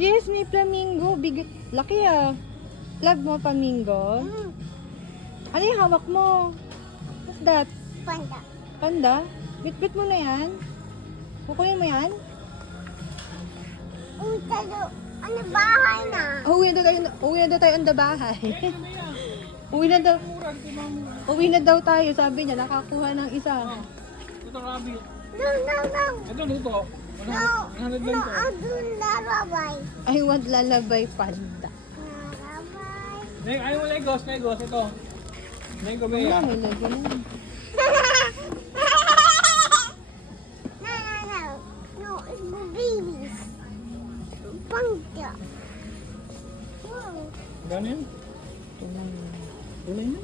Yes, may flamingo. Big, laki ah. Love mo, flamingo? Ano yung hawak mo? What's that? Panda. Panda? Bit-bit mo na yan? Kukunin mo yan? Ano bahay na? Uwi na daw tayo ang bahay. Uwi na daw. Uwi na daw tayo, sabi niya. Nakakuha ng isa. Ito rabbit. No. Ito luto. No, 100 no, lang to. adun lalabay. I want lalabay panda. Lalabay. Neng, ayaw mo Legos. Ito. Lego ba yan? May lego na. No, it's the babies. Panda. Wow. Ganyan? Tulay na.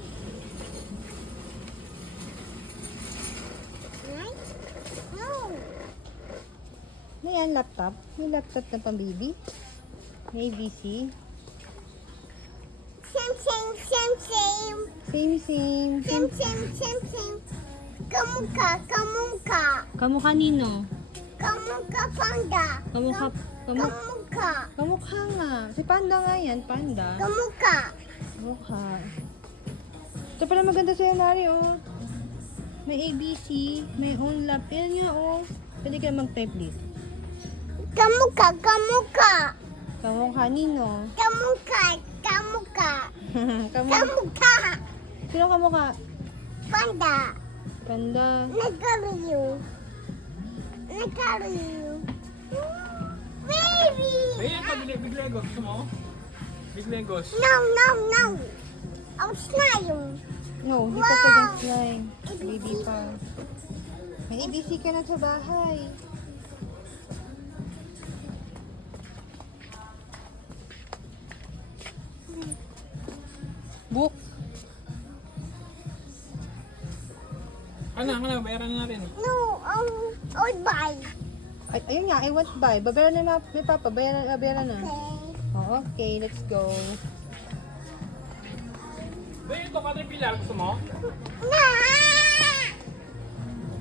Right? No. May yan, laptop. May laptop na pang baby. May ABC. Same. Kamukha. Kamukha nino? Kamukha panda. Kamukha nga. Si Panda nga yan, Panda. Kamukha. Kamukha. Ito pala maganda sa'yo, Nari, oh. May ABC, may own lap. Yan nga, oh. Pwede ka mag-type dito. Kamukha. Kamukha nino? Kamukha. Sino kamukha? Panda. Panda. Nagkariyo. Baby. Ayan ka, big Legos. Gusto mo? Big Legos. No. Out na yung. No, hindi pa pa dyan slime. Baby pa. May ABC ka na sa bahay. Book. Ano, bayaran na natin. No, old buy. Ay, ayun nga, I want buy. Babayaran na ni Papa. Bayaran na. Okay. Oh, okay, let's go. Ito Caterpillar. Gusto mo? Na!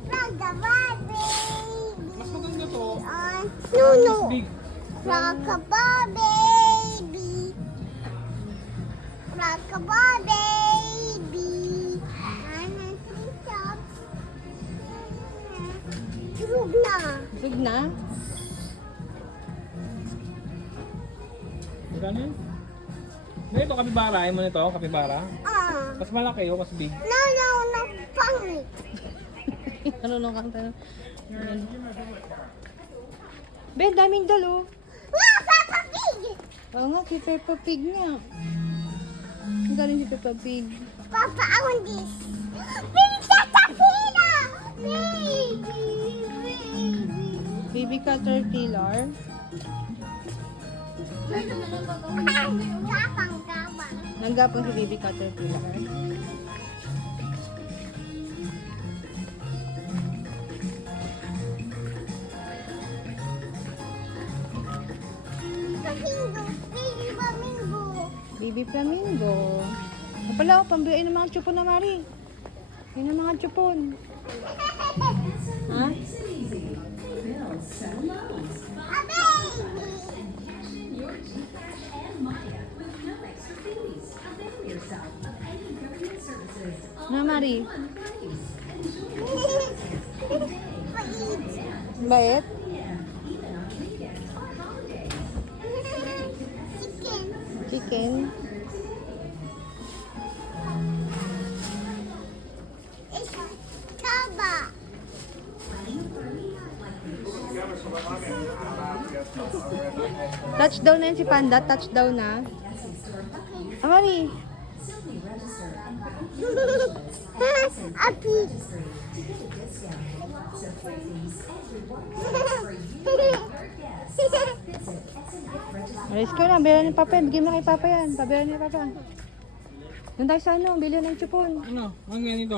Rockabye, baby. Mas maganda to. No. Mas big. Rockabye, baby. Rockabye, baby. Tulog na. Busog na? Magkano yan? Ito, kapibara. Ayaw mo nito, kapibara. Mas malaki o mas big. No, pangit. Ano kang tanong? Ben, daming dalo. Wow, Peppa Pig! Oo nga, si Peppa Pig nga. Ang galing si Peppa Pig. Papa, I want this. Baby Caterpillar! Baby. Baby Caterpillar. Gapang. Nanggapang si Baby Caterpillar. Flamingo. Baby flamingo. Baby Flamingo. Pala, pambiyain ng mga chupon na Mari. Yun ang mga chupon. Ha? A baby. Na Mari? Wait. Bait? Chicken. Chicken? It's Kaba. Touchdown na yun si Panda. Touchdown na. Ah, Mari. A pig. Alis ka na. Bilhan ni Papa yan. Bigyan mo kay Papa yan. Pabilhan ni Papa. Doon tayo sa ano. Bilhan ng chupon. Ano? Ang ganito.